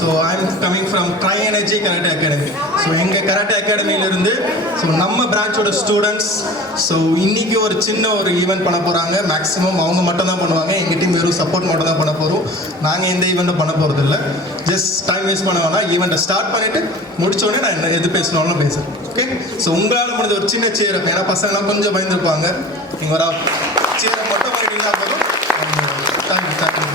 So I'm coming from try energy karate academy. So எங்கள் கராட்டே அகாடமியிலிருந்து ஸோ நம்ம பிரான்ச்சோட ஸ்டூடெண்ட்ஸ் ஸோ இன்னைக்கு ஒரு சின்ன ஒரு ஈவெண்ட் பண்ண போகிறாங்க. மேக்ஸிமம் அவங்க மட்டும் தான் பண்ணுவாங்க, எங்கள் டீம் வெறும் சப்போர்ட் மட்டும் தான் பண்ண போகிறோம். நாங்கள் எந்த ஈவெண்ட்டும் பண்ண போகிறது இல்லை. ஜஸ்ட் டைம் வேஸ்ட் பண்ண வேணாம், ஈவெண்ட்டை ஸ்டார்ட் பண்ணிவிட்டு முடிச்சோடனே நான் என்ன எது பேசணும்னு பேசுகிறேன். ஓகே, ஸோ உங்களால் முடிஞ்ச ஒரு சின்ன சேர், ஏன்னா பசங்களாம் கொஞ்சம் பயந்துருப்பாங்க, நீங்கள் ஒரு சேரை மட்டும் பண்ணிட்டீங்கன்னா போதும். Thank you thank you.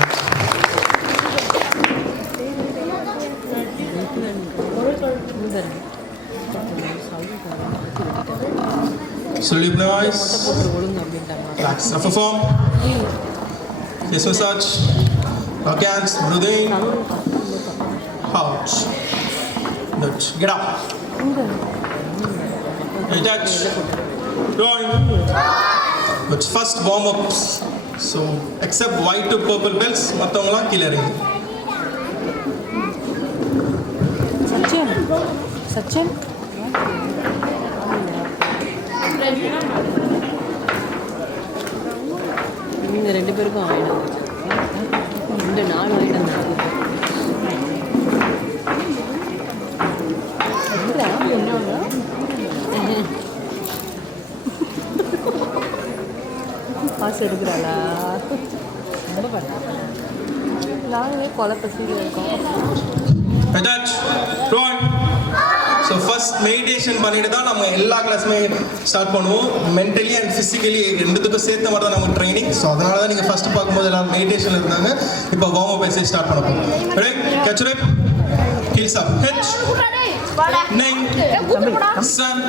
Slowly please. Relax. Upper form. Yes, massage. Lock hands. Breathe in. Out. Good. Get up. Touch. Drawing. Good. First warm ups. So except white to purple belts, மத்தவங்கலாம் கீழ இறங்கி. சச்சின் இந்த ரெண்டு பேருக்கும் ஆயிடும். இந்த 4 ஆயிடும். காசு எடுக்கிறாளா? ரொம்ப பண்ண நாங்களே கொலை பசியில் இருக்கோம். ஸோ ஃபர்ஸ்ட் மெடிடேஷன் பண்ணிட்டு தான் நம்ம எல்லா கிளாஸுமே ஸ்டார்ட் பண்ணுவோம். மென்டலி அண்ட் ஃபிசிக்கலி ரெண்டுத்துக்கும் சேர்த்த மாதிரி தான் நமக்கு ட்ரைனிங். ஸோ அதனால தான் நீங்கள் ஃபர்ஸ்ட் பார்க்கும்போது எல்லாரும் மெடிடேஷன் இருந்தாங்க. இப்போ வார்ம் அப் எக்ஸசைஸ் ஸ்டார்ட் பண்ண போகிறோம். Right, catch up, heels up, ஹெச் நெங் சன்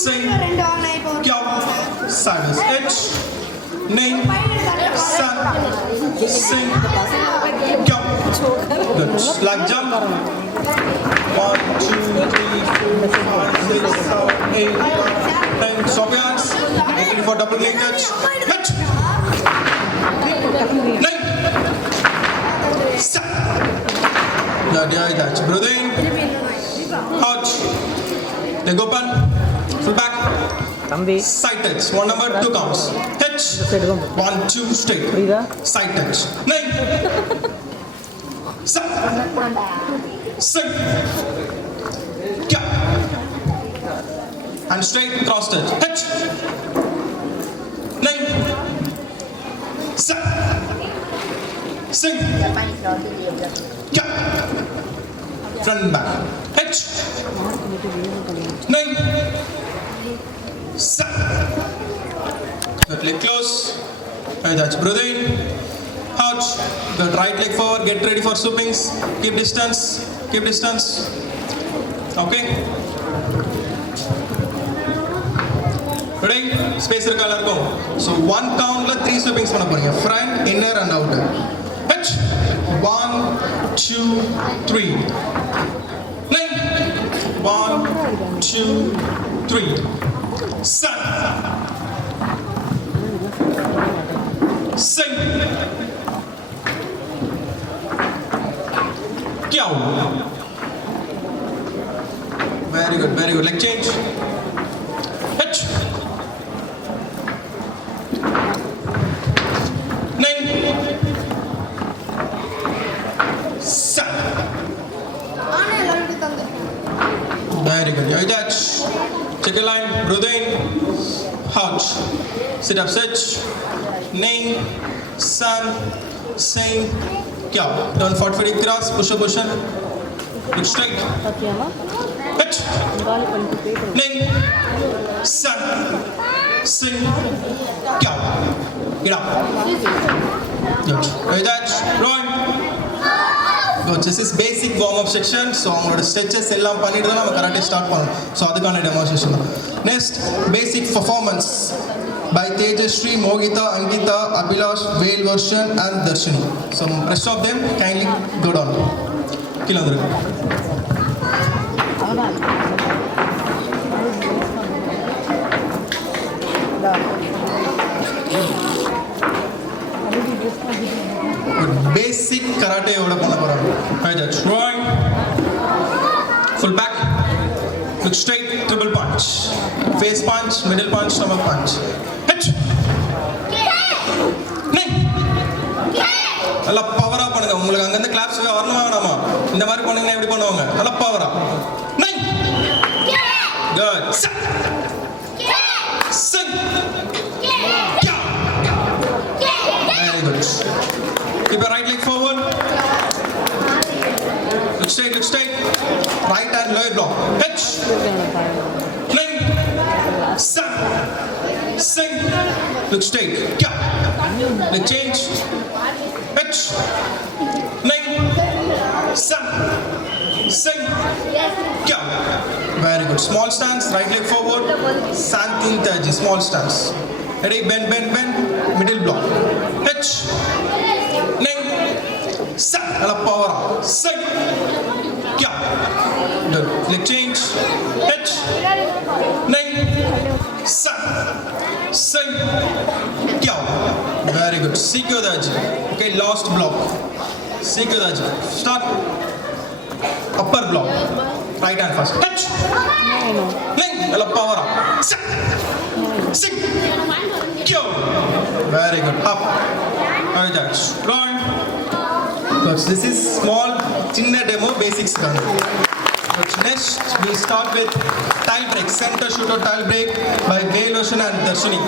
சிங் கியாவ் சைலன்ஸ், ஹெச் நெங் சன் சிங் கியாவ். Good. Like jump. 1 2 3 4 5 6 7 8 9 stop your hands. Get ready for double leg touch. Touch. 9 7. Yeah, touch. Breathe in. Out. Leg open. Full back. Side touch. 1 number 2 counts. Touch. 1 2 straight. Side touch. 9 7 6 and straight cross touch. Touch. 9 7 6 front back. Touch. 9 7. Good. Leg close. And that's breathe in. Out. Good. Right leg forward. Get ready for swoopings. Keep distance. Keep distance. Okay. Ready? Space irukala irukum. So 1 count la 3 sweepings panna poringa. Front, inner and outer. Touch. 1 2 3. 9 1 2 3. 7 6 Kya? Very good, very good. Leg change. Touch. 9 7. Very good. Yeah, touch. Check a line. Breathe in. Out. Sit up, sit. 9 7 6 क्या turn 45 degree cross, push up cushion, look straight, touch, 9 7 6 क्या get up, good, right touch, roll, good. This is basic warm up section. So அவங்களோட stretches எல்லாம் பண்ணிட்டு தான் நம்ம karate start பண்ணோம். So அதுக்கான demonstration தான். Next, basic performance by Tejashree, Mogita, Ankita, Abhilash, Veil version and Darshini. So rest of them kindly go down. Kilandru. Basic karate oda panna poram. Right touch. Drawing. Full back. Look straight. Triple punch. Face punch. Middle punch. Stomach punch. நல்லா பவரா பண்ணுங்க. உங்களுக்கு அங்க இருந்து கிளாப்ஸ் வரணுமா வேணாமா? இந்த மாதிரி போனீங்கன்னா எப்படி பண்ணுவாங்க? நல்லா பவரா. 9. Good. 7. 6. Very good. Keep your right leg forward. Look straight, look straight. Right hand lower block. H. 9. 7. 6. Look straight. Leg change. H. 9. 7. 6. Very good. Small stance. Right leg forward. Santin Taji. Small stance. Ready? Bend, bend, bend. Middle block. H. 9. 7. Allow power. 6. Good. Leg change. H. 9. 7. 6. Very good. Sikyo Daji. Okay, last block. Sikyo Daji. Start. Upper block. Right hand first. Touch. Link. Allow power up. Set. Sing. Kyo. Very good. Up. Like that. Round. So this is small, chinna demo basics. Next, we start with tile break. Center shooter tile break by Velotion and Darshini.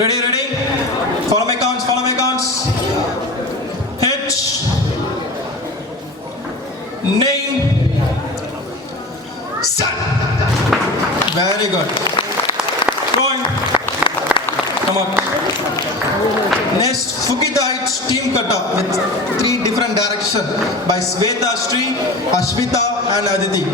Ready, ready? Follow my counts, follow my counts. H. 9. 7. Very good. Going. Come on. Next, Fukita Heights team kata with 3 different directions by Sweta Sri, Ashvita and Aditi.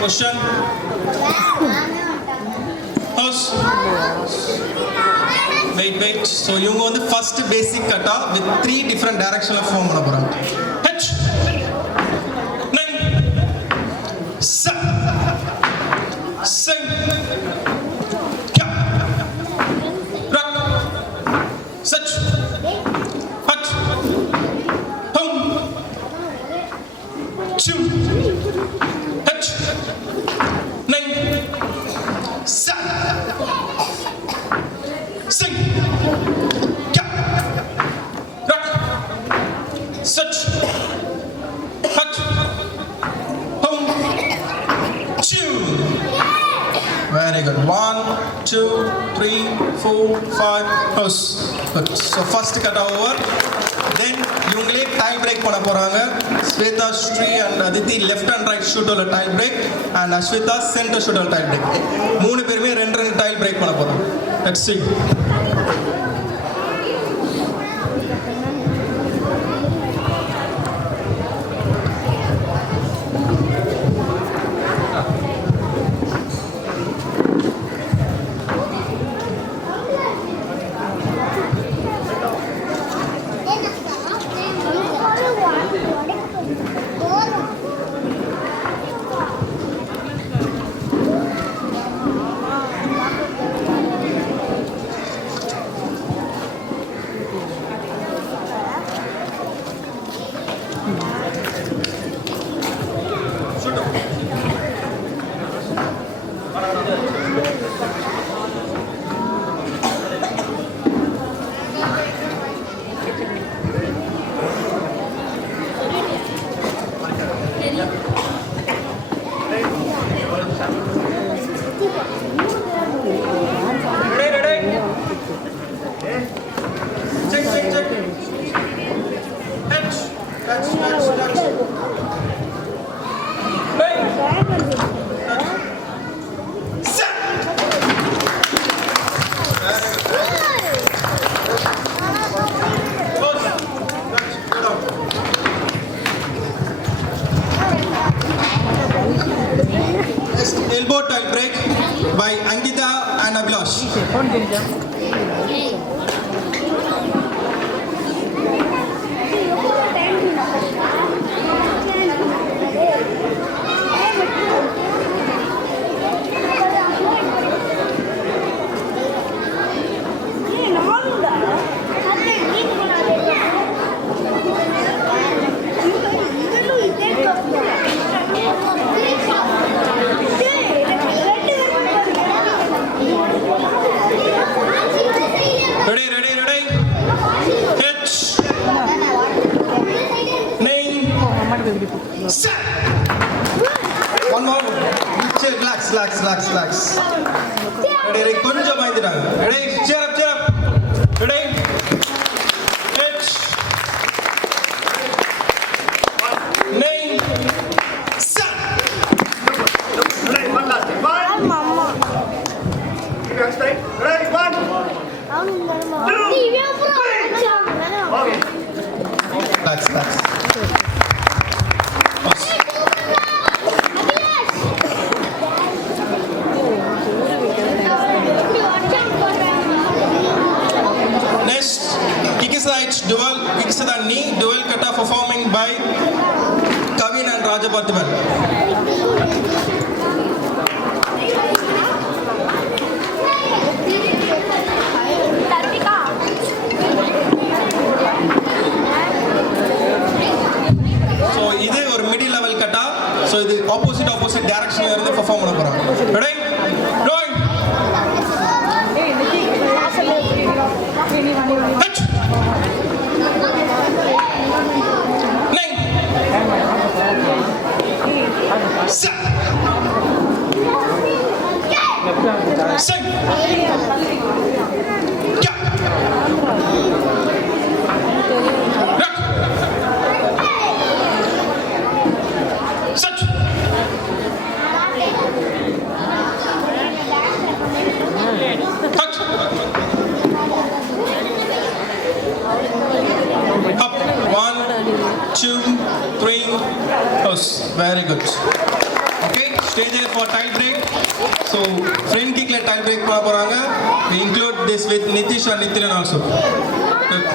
Question? House? Wait. So you go on the first basic kata with 3 different directional form. H. 9. 7. 6. Rock. Such. Hut. Home. Chew. H. 9. 7. Sing. Rock. Such. Hut. Home. Chew. Very good. 1, 2, 3, 4, 5. House. Good. So first kata over. Then இவங்களே tie break பண்ண போறாங்க. Sweta Sri and Aditi left and right shoot உள்ள tie break and Ashvita center shoot உள்ள tie break. மூணு பேருமே 2 tie break பண்ண போறாங்க. Let's see. elbow tile break by Angita and Abhilash. Ready. Hit. Name. Set. One more. Chill, relax. Ready, கொஞ்சம் பயந்துட்டாங்க. Ready, cheer up. Ready. Hit. Name. Set. Ready, one last. One. Mama. Keep your hands straight. Ready, one. Okay. Relax. Next, Kikisite dual, Kikisada knee, dual kata performing by Kavin and Rajaparthiban. So, இது ஒரு middle level kata. So, இது opposite direction இருந்து perform பண்ண போறாங்க. Ready? Going. Hit. Nine. Set. Sing. Yeah. Rock. Set. Cut. Up. 1, 2, 3. Pause. Very good. Okay, stay there for tile break. So, front kick la tile break பண்ண போறாங்க. We include this with Nitish and Nithiran also. Good.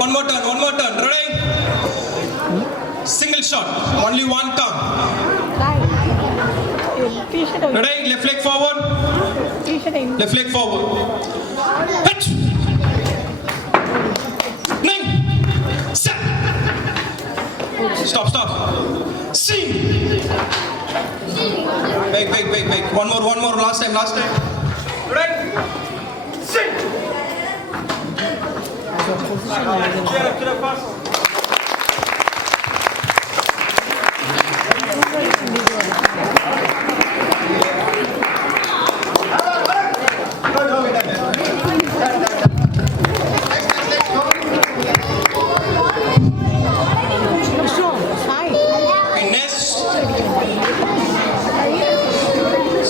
One more turn. Ready? Single shot. Only one count. Ready? Left leg forward. Hit. Nine. Set. Stop. Sing. Back. One more. Last time. Ready? Sing. Cheer up fast.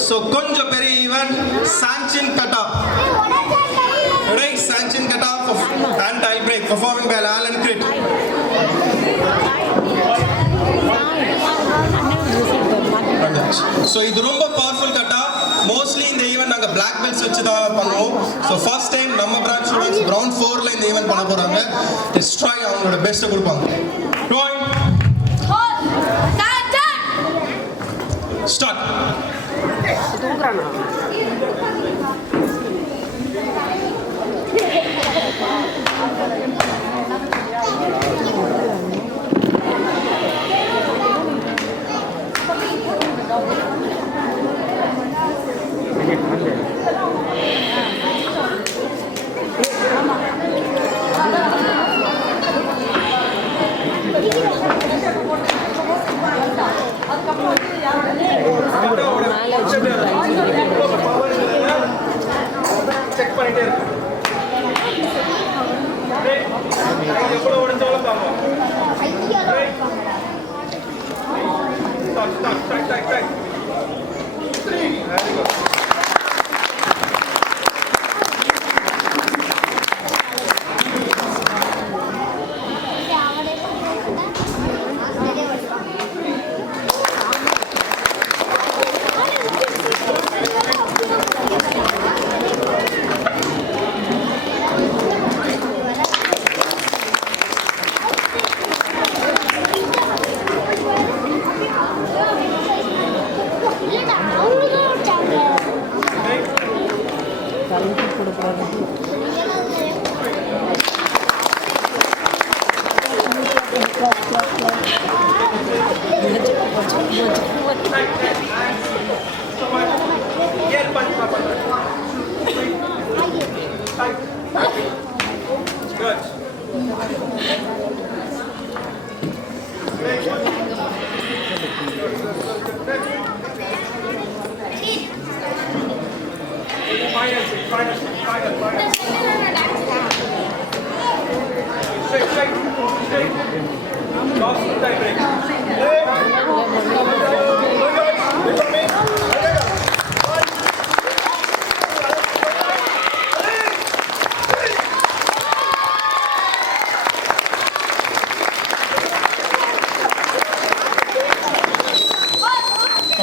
So கொஞ்சம் பெரிய even Sanchin cut off. Ready? Sanchin cut off and tie break performing by Alan Crit. So இது ரொம்ப பவர்ஃபுல் கட்டா. மோஸ்ட்லி இந்த ஈவென்ட் நாங்க black belts வச்சு தான் பண்ணுவோம். So first time நம்ம பிரான்ச் ஸ்டூடண்ட்ஸ் round 4ல இந்த ஈவென்ட் பண்ண போறாங்க. Let's try அவங்களோட பெஸ்ட் கொடுப்பாங்க. Going. Start.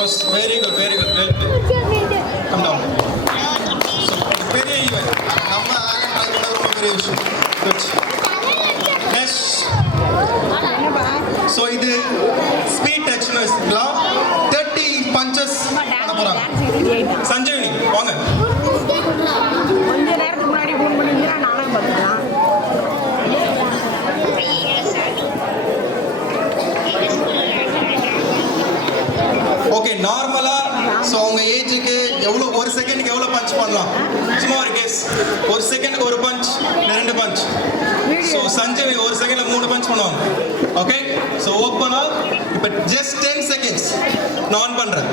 Was very good, very good. Well played. Come down. So, பெரிய event. நம்ம ஆக ட்ரை பண்ணது ரொம்ப பெரிய விஷயம். Good. Next. So இது speed touchனு வச்சுங்களா 30 punches பண்ண போறாங்க. சஞ்சீவினி வாங்க. கொஞ்ச நேரத்துக்கு முன்னாடி ஃபோன் பண்ணியிருந்தா நானும் பார்த்துக்கலாம். ஓகே நார்மலா ஸோ உங்க ஏஜுக்கு எவ்வளோ ஒரு செகண்டுக்கு எவ்வளோ பஞ்ச் பண்ணலாம் சும்மா ஒரு கேஸ் ஒரு செகண்டுக்கு ஒரு பஞ்ச் ரெண்டு பஞ்ச் ஸோ சஞ்சய் ஒரு செகண்ட்ல 3 பஞ்ச் பண்ணுவாங்க ஓகே ஸோ ஓப்பனா இப்போ ஜஸ்ட் 10 செகண்ட்ஸ் நான் ஆன் பண்றேன்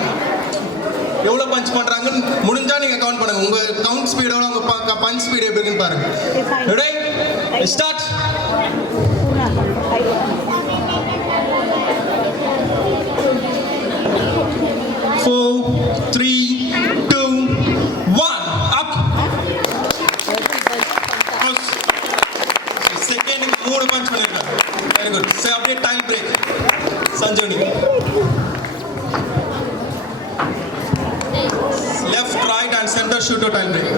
எவ்வளோ பஞ்ச் பண்றாங்கன்னு முடிஞ்சா நீங்க கவுண்ட் பண்ணுங்க உங்க கவுண்ட் ஸ்பீடோட உங்க பஞ்ச் ஸ்பீட் எப்படி இருக்குன்னு பாருங்க ரெடி ஸ்டார்ட் 4, 3, 2, 1, up. Second, 3 punch பண்ணிருக்காங்க. Very good. Say update time break. Sanjani. Left, right, and center shoot to time break.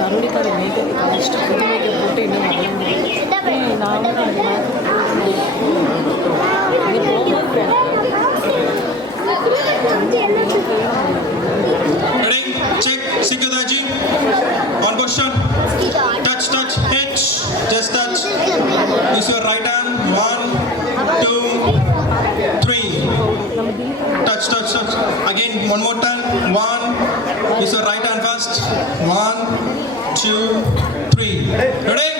கருணிக்கார மேக்கப் கஷ்டம் புது மேக்கப் போட்டு இன்னும் நானும் Ready? Check. Sikadaji. On position. Touch, touch, hitch. Just touch. Use your right hand. 1, 2, 3. Touch, touch, touch. Again, one more time. 1. Use your right hand first. 1, 2, 3. Ready?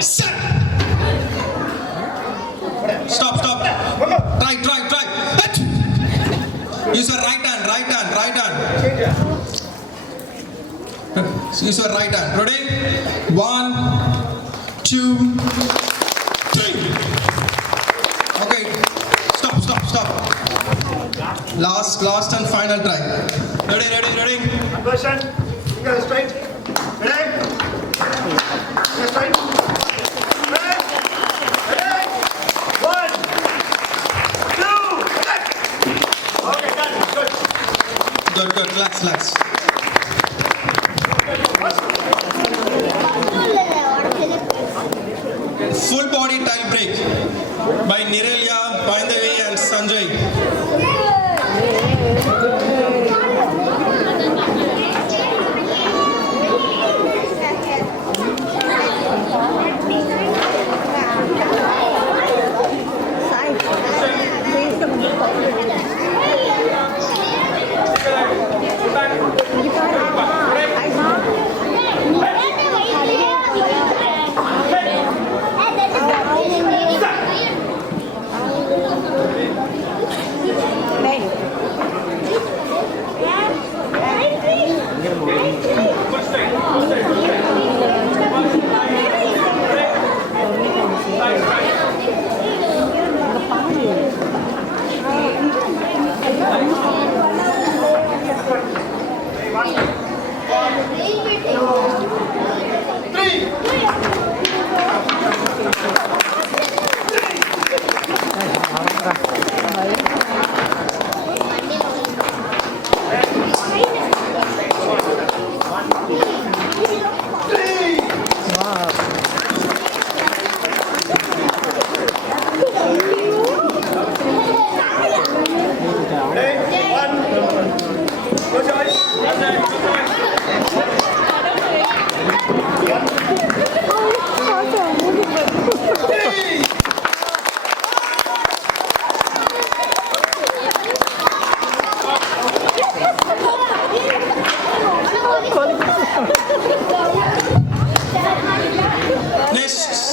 Set. Stop, stop. Try, try, try. Hit. Use your right hand, right hand, right hand. Use your right hand. Ready? 1, 2, 3. Okay. Stop, stop, stop. Last and final try. Ready, ready, ready. Person, you guys straight. Ready? You straight. Ready? Ready? 1, 2, attack. Okay, done. Good. Good, good. Relax, relax. Full body tie break by Nirelya, Baindevi and Sanjay.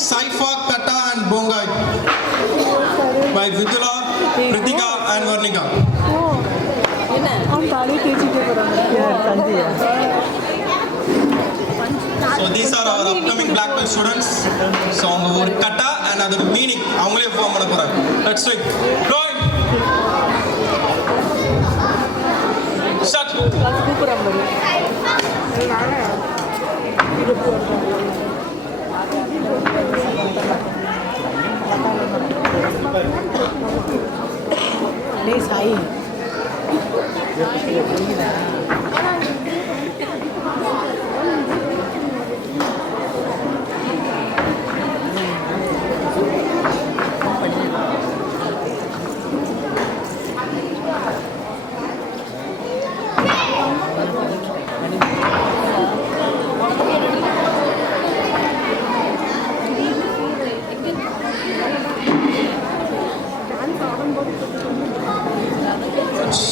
Saifa, Kata and Bongai by Vidula, Pritika and So these are our upcoming black belt students. So அவங்க ஒரு kata and அதோட meaning அவங்களே form பண்ண போறாங்க. Let's see. Drawing. Start. சாய்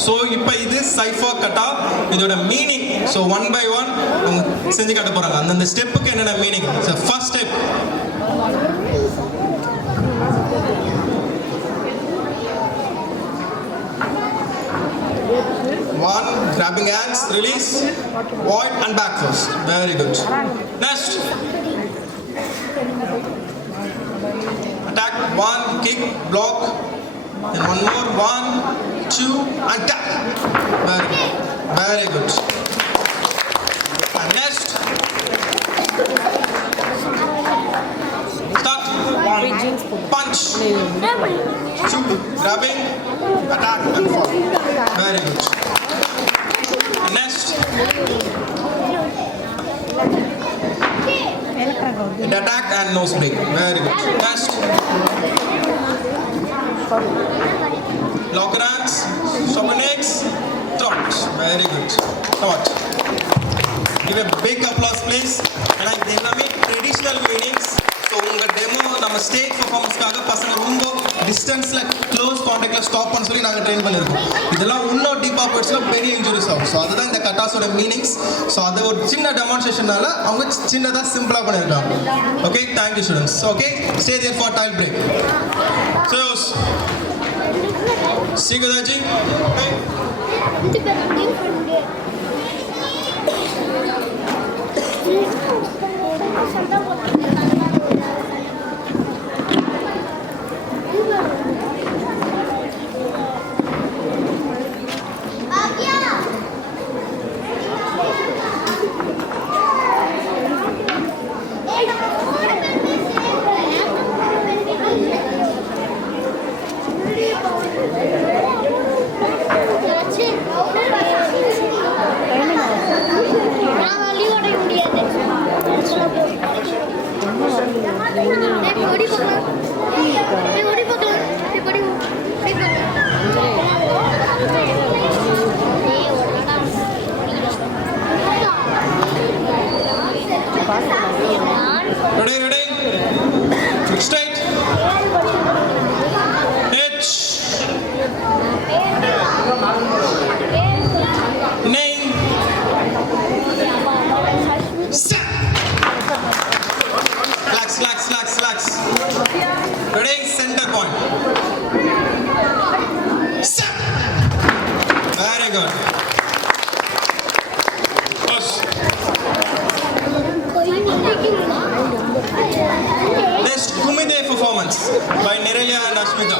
so இப்போ இது Saifa kata இதோட meaning so one by one அவங்க செஞ்சு காட்ட போகிறாங்க அந்தந்த ஸ்டெப்புக்கு என்னென்ன meaning so first step one grabbing hands release void and back first very good next attack one kick block then one more one two and tap very good and next start one punch two grabbing attack and fall very good and next and attack and nose break very good next lock your hands stop your necks trot very good trot give a big applause please and I give them traditional meanings so unga demo நம்ம ஸ்டேஜ் பெர்ஃபார்மன்ஸ்க்காக பசங்க ரொம்ப டிஸ்டன்ஸ்ல க்ளோஸ் கான்டாக்ட்ல ஸ்டாப் பண்ண சொல்லி நாங்க ட்ரெயின் பண்ணிருக்கோம் இதெல்லாம் இன்னும் டீப்பா போயிடுச்சுனா பெரிய இன்ஜுரிஸ் ஆகும் ஸோ அதுதான் இந்த கட்டாஸோட மீனிங்ஸ் ஸோ அதை ஒரு சின்ன டெமான்ஸ்ட்ரேஷனால அவங்க சின்னதா சிம்பிளா பண்ணிருக்காங்க okay thank you students okay stay there for tile break so Sigudaji. Ready? Straight. H. Name. Set. Relax. Ready? Center point. Set. Very good. Push. Next, Kumide performance by Niraya and Ashmita.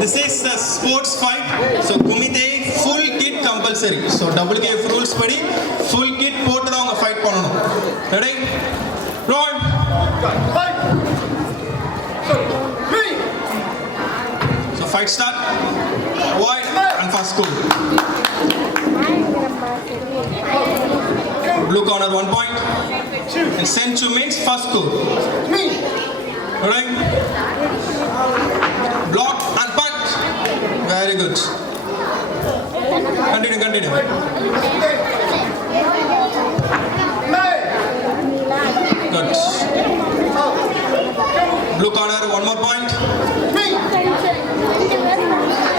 This is a sports fight. So Kumite full kit compulsory. So WKF rules padi full kit போட்டு தான் அவங்க ஃபைட் பண்ணனும். Ready? Roll. Fight. So fight start. Wide and fast goal. Blue corner 1 point. And send to means first goal. Ready? Block and punch. Very good. continue. Good. Blue corner, one more point.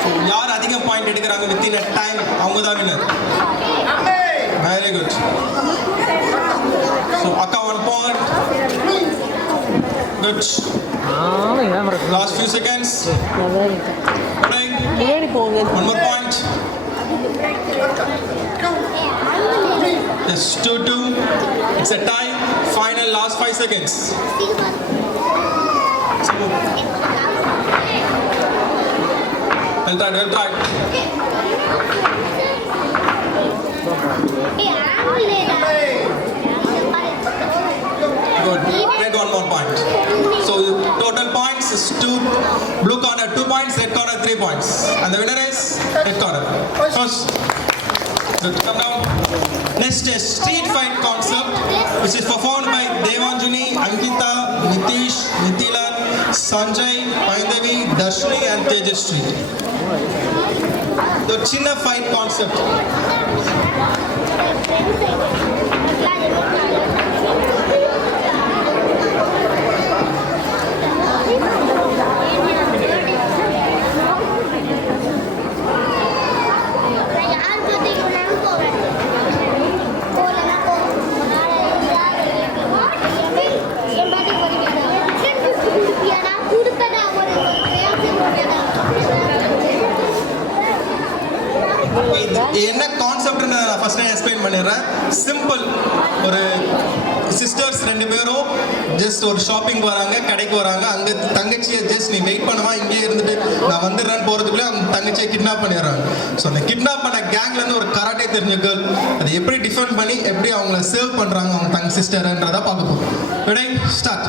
So, யார் அதிக பாயிண்ட் எடுக்கிறாங்க within a time அவங்க தான் winner. Very good. So, Akka 1 point. Good. Last few seconds. Playing. One more point. Yes, 2-2. It's a tie. Final last 5 seconds. So, well tried, well tried. Good. Red one more point. So total points is 2. Blue corner 2 points, red corner 3 points. And the winner is red corner. First. Good. Come down. Next is street fight concept, which is performed by Devanjani, Ankita, Nitish, Nitilan, Sanjay, Paindavi, Dashni and Tejasri. The Chinna fight concept. என்ன கான்செப்ட்னு நான் first explain பண்ணிடுறேன். சிம்பிள். ஒரு சிஸ்டர்ஸ் 2 பேரும் ஜஸ்ட் ஒரு ஷாப்பிங் வராங்க, கடைக்கு வராங்க. அங்கே தங்கச்சியை ஜஸ்ட் நீ வெயிட் பண்ணுவா, இங்கே இருந்துட்டு நான் வந்துடுறேன்னு போகிறதுக்குள்ளே அவங்க தங்கச்சியை கிட்னாப் பண்ணிடுறாங்க. ஸோ அந்த கிட்னாப் பண்ண கேங்லேருந்து ஒரு கராட்டே தெரிஞ்ச கேர்ள் அதை எப்படி டிஃபெண்ட் பண்ணி எப்படி அவங்கள சேவ் பண்ணுறாங்க அவங்க தங்க சிஸ்டர்ன்றதை பார்க்க போகிறோம். Ready, start.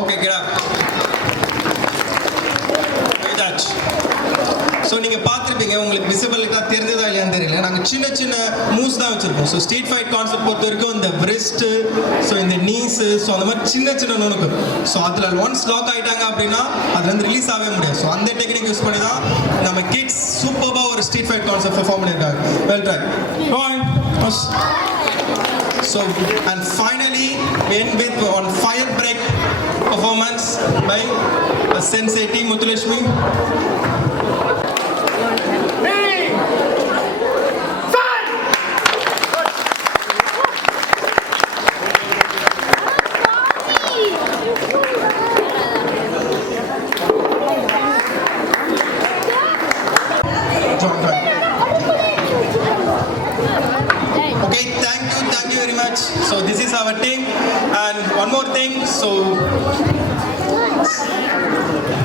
Okay, get up. So நீங்கள் பார்த்துருப்பீங்க, உங்களுக்கு விசிபிலிட்டாக தெரிஞ்சதா இல்லையான்னு தெரியல. நாங்கள் சின்ன சின்ன மூவ்ஸ் தான் வச்சுருக்கோம். ஸோ ஸ்ட்ரீட் ஃபைட் கான்செப்ட் பொறுத்த வரைக்கும் இந்த பிரெஸ்ட்டு, ஸோ இந்த நீஸு, ஸோ அந்த மாதிரி சின்ன சின்ன நுணுக்கு. ஸோ அதில் ஒன்ஸ் லாக் ஆகிட்டாங்க அப்படின்னா அதுலேருந்து ரிலீஸ் ஆகவே முடியாது. ஸோ அந்த டெக்னிக் யூஸ் பண்ணி தான் நம்ம கிட்ஸ் சூப்பராக ஒரு ஸ்ட்ரீட் ஃபைட் கான்செப்ட் பெர்ஃபார்ம் பண்ணியிருக்காங்க. Well try. So, and finally, we end with one fire break performance by Sensei T. Muthulashmi. Okay, thank you very much. So this is our team, and one more thing. So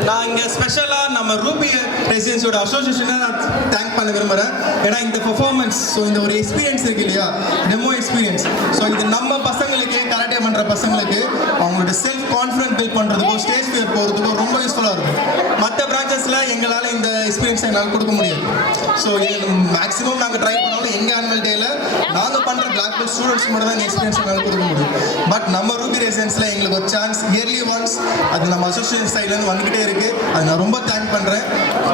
நான் இங்கே ஸ்பெஷலாக நம்ம ரூபி ரெசிடென்சியோட அசோசியேஷனை நான் தேங்க் பண்ண விரும்புகிறேன். ஏன்னா இந்த பெர்ஃபார்மன்ஸ், ஸோ இந்த ஒரு எக்ஸ்பீரியன்ஸ் இருக்கு இல்லையா, டெமோ எக்ஸ்பீரியன்ஸ். ஸோ இது நம்ம பசங்களுக்கு, கராட்டே பண்ணுற பசங்களுக்கு அவங்களோட செல்ஃப் கான்ஃபிடென்ட் பில்ட் பண்ணுறதுக்கோ ஸ்டேஜ் ஃபியர் போகிறதுக்கோ ரொம்ப யூஸ்ஃபுல்லாக இருக்கும். மற்ற பிரான்ச்சஸில் எங்களால் இந்த எக்ஸ்பீரியன்ஸ் எங்களால் கொடுக்க முடியாது. ஸோ மேக்ஸிமம் நாங்கள் ட்ரை பண்ணாலும் எங்கள் ஆனுவல் டேயில் நாங்கள் பண்ணுற பிளாக் பெல்ட் ஸ்டூடெண்ட்ஸ் மட்டும் தான் இந்த எக்ஸ்பீரியன்ஸ் எங்களால் கொடுக்க முடியும். பட் நம்ம ரூபி ரெசிடென்ஸில் எங்களுக்கு ஒரு சான்ஸ் இயர்லி ஒன்ஸ் அது நம்ம அசோசியேஷன் சைட்லேருந்து வந்துக்கிட்டே இருக்குது. அது நான் ரொம்ப தேங்க் பண்ணுறேன்.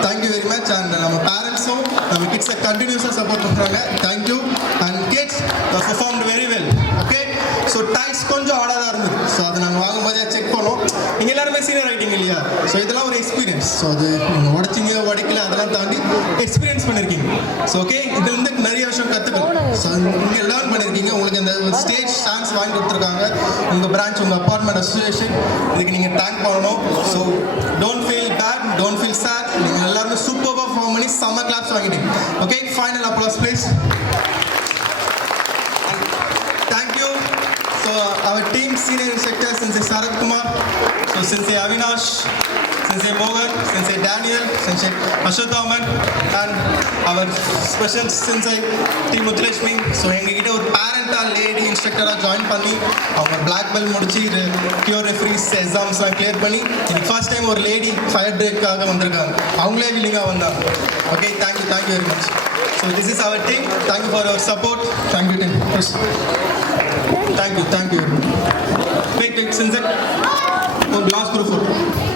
Thank you very much. அண்ட் நம்ம பேரண்ட்ஸும் நம்ம கிட்ஸை கண்டினியூஸாக சப்போர்ட் பண்ணுறாங்க. Thank you. And kids performed very well. Okay, so tiles கொஞ்சம் ஆடாக தான் இருந்தது. ஸோ அதை நாங்கள் வாங்கும்போதே செக் பண்ணோம். நீங்கள் எல்லாருமே சீனியர் ஆகிட்டீங்க இல்லையா, ஸோ இதெல்லாம் ஒரு எக்ஸ்பீரியன்ஸ். ஸோ அது நீங்கள் உடச்சிங்க உடைக்கல அதெல்லாம் தாண்டி எக்ஸ்பீரியன்ஸ் பண்ணியிருக்கீங்க. ஸோ ஓகே, இதுலேருந்து நிறைய விஷயம் கற்றுக்கணும். ஸோ நீங்கள் லேர்ன் பண்ணியிருக்கீங்க. உங்களுக்கு இந்த ஸ்டேஜ் சான்ஸ் வாங்கி கொடுத்துருக்காங்க உங்கள் பிரான்ச், உங்கள் அப்பார்ட்மெண்ட் அசோசியேஷன். இதுக்கு நீங்கள் தேங்க் பண்ணணும். So don't feel bad, don't feel sad. நீங்கள் எல்லாருமே சூப்பராக பர்ஃபார்ம் பண்ணி செம்ம கிளாப்ஸ் வாங்கிட்டீங்க. Okay, final applause please. Thank you. So our team senior instructor Sensei Sarath Kumar, so Sensei Avinash, Sensei Mohan, Sensei Daniel, Sensei Ashwathaman, and our special Sensei T Muthulakshmi. So எங்ககிட்ட ஒரு பேரண்டா லேடி இன்ஸ்ட்ரக்டரா ஜாயின் பண்ணி அவங்க black belt முடிச்சு cure referees எக்ஸாம்ஸ்லாம் கிளியர் பண்ணி இன்னைக்கு ஃபர்ஸ்ட் டைம் ஒரு லேடி ஃபயர் பிரேக்காக வந்திருக்காங்க. அவங்களே வில்லிங்காக வந்தாங்க. Okay, thank you very much. So this is our team. Thank you for your support. Thank you team. Yes. Thank you. Wait, Sensei. Oh, last group photo.